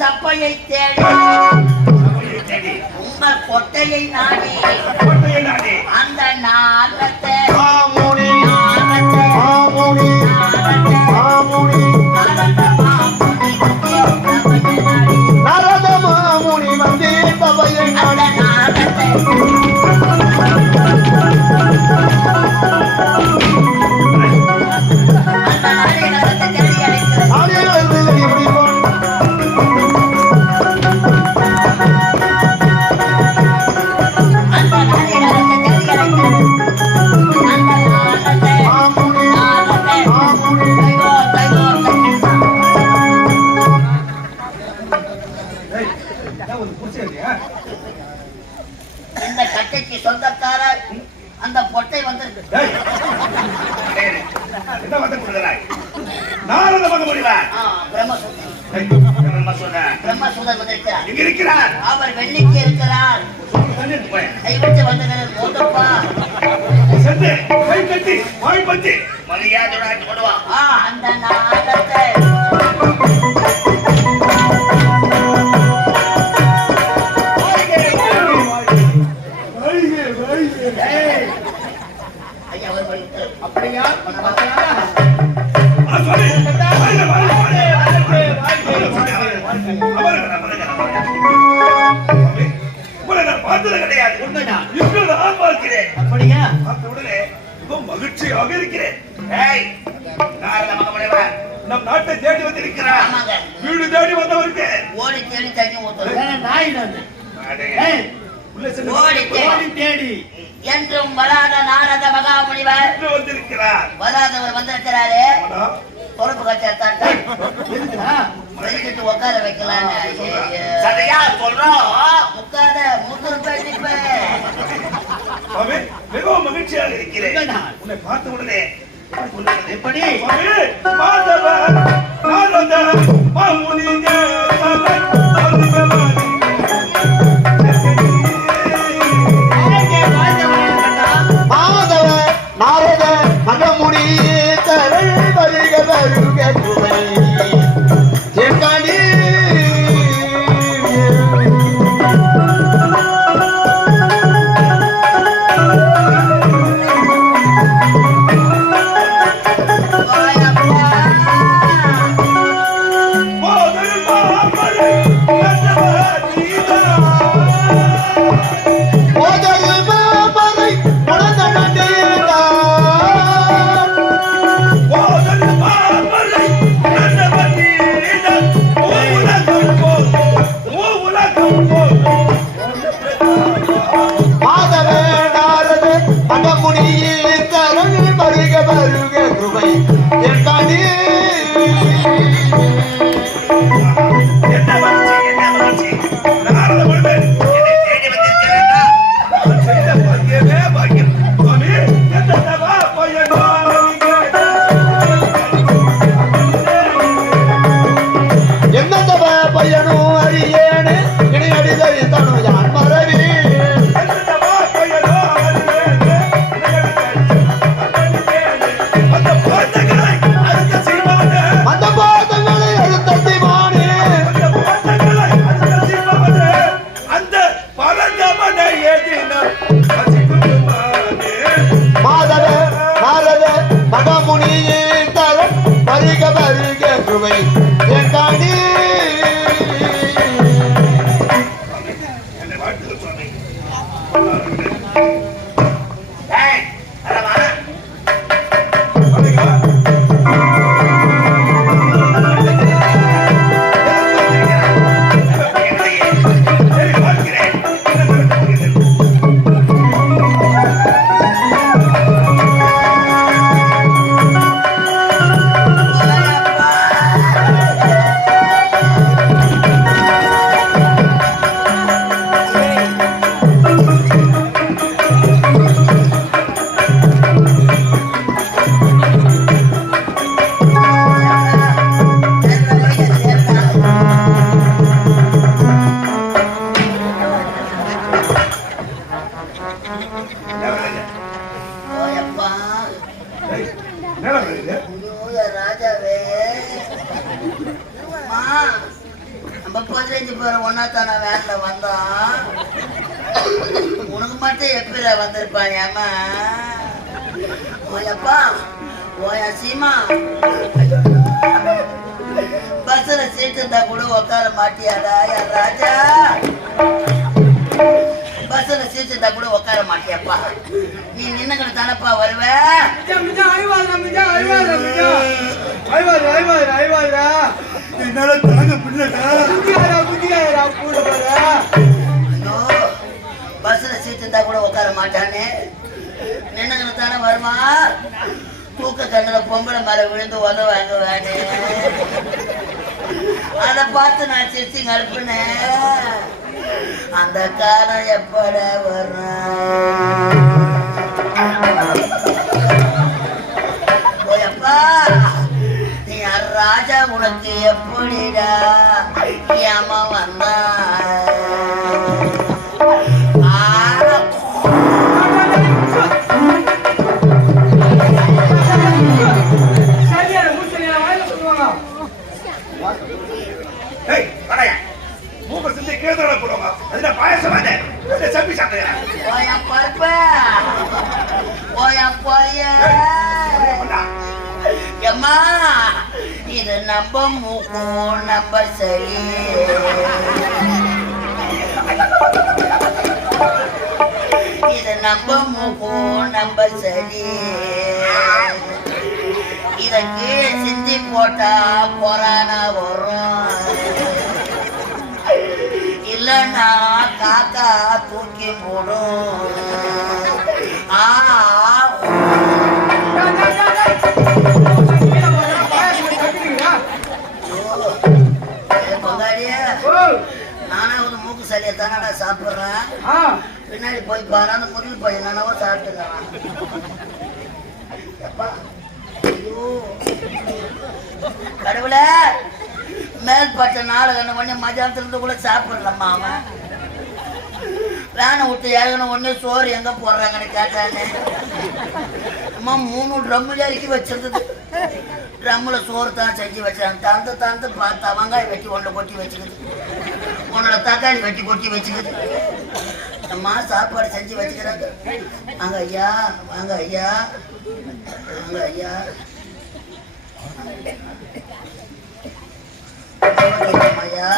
சப்பையை தேடி உங்கள் கொட்டையை நாடி அந்த நாளத்தை நாரத மாமுனி வந்து சபையை நாடி இந்த கட்டைக்கு சொந்தக்கார அந்த பொட்டை வந்து பிரம்மசூதன் வந்திருக்கிறார். அவர் வெள்ளிக்கு இருக்கிறார். கைவிட்டு வந்தவர் மோதப்பா மரியாதையோட போடுவா அந்த நாளத்தை அப்படியா பார்த்தது கிடையாது. உண்மைதான். இப்பொழுது நான் பார்க்கிறேன். அப்படியா? உடனே மகிழ்ச்சியாக இருக்கிறேன். நம் நாட்டை தேடி வந்திருக்கிறார். வீடு தேடி வந்தவருக்கு ஓடி தேடி தண்ணி ஓடி தேடி என்றும் வராத நாரத மகாமுனிவர் வந்திருக்கிறார். வராதவர் வந்திருக்கிறாரு. பொறுப்பு கட்சி உட்கார வைக்கலாம். உட்கார முன்னூறு மிகவும் மகிழ்ச்சியாக இருக்கிறேன். உன்னை பார்த்த உடனே எப்படி நாரத மகமுடி தரள் வருக வருக குவை வருக வருக குவை நம்ம 15 பேர் ஒன்னா தானே வேன்ல வந்தோம். உனக்கு மட்டும் எப்படில வந்திருப்பான் ஏமா? ஓயப்பா ஓயா சீமா, பஸ்ல சீட்டு இருந்தா கூட உட்கார மாட்டியாடா யார் ராஜா? பஸ்ல சீட்டு இருந்தா கூட உட்கார மாட்டியாப்பா? நீ நின்னுக்கிட்டு தானப்பா வருவ? என்னால தாங்க பிள்ளடா. பஸ்ல சீட்டு இருந்தா கூட உட்கார மாட்டானே, நின்னுக்கிட்டு தானே வருவான். தூக்க கண்ணுல பொம்பளை மேல விழுந்து உதவாங்க வேணே, அதை பார்த்து நான் சிரிச்சு அனுப்புனேன். அந்த காலம் எப்பட வரும்? போயப்பா நீ ராஜா, உனக்கு எப்படிடா ஏமா வந்தா? மூக்க சிந்தி கேதோட போடுவாங்க. அதுல பாயசம் வந்து சப்பி சாப்பிடுறேன். போயா பருப்ப போயா போய எம்மா, இது நம்ம மூக்கும் நம்ம சரி. இது நம்ம மூக்கும் நம்ம சரி. இதற்கு சிந்தி போட்டா கொரோனா வரும், இல்லைன்னா காக்கா தூக்கி போடும். நானாவது மூக்கு சளியை தானடா சாப்பிட்றேன். பின்னாடி போய் பாரு, அந்த முறில் போய் என்னவோ சாப்பிட்டுக்கலாம். கடவுளே, மேல்பட்ட நாடகம் ஒண்ணு மதியானத்துல கூட சாப்பிடலாமா? அவன் வேனை விட்டு இறங்கின உடனே சோறு எங்க போடுறாங்கன்னு கேட்டானே. அம்மா 3 ட்ரம்முல இறக்கி வச்சிருந்தது. ட்ரம்முல சோறு தான் செஞ்சு வச்சாங்க. தந்து பார்த்தா வெங்காயம் வெட்டி ஒன்று கொட்டி வச்சுக்குது, உன்னோட தக்காளி வெட்டி கொட்டி வச்சுக்குது. அம்மா சாப்பாடு செஞ்சு வச்சுக்கிறாங்க. வாங்க ஐயா, வாங்க ஐயா, வாங்க ஐயா. ஐயா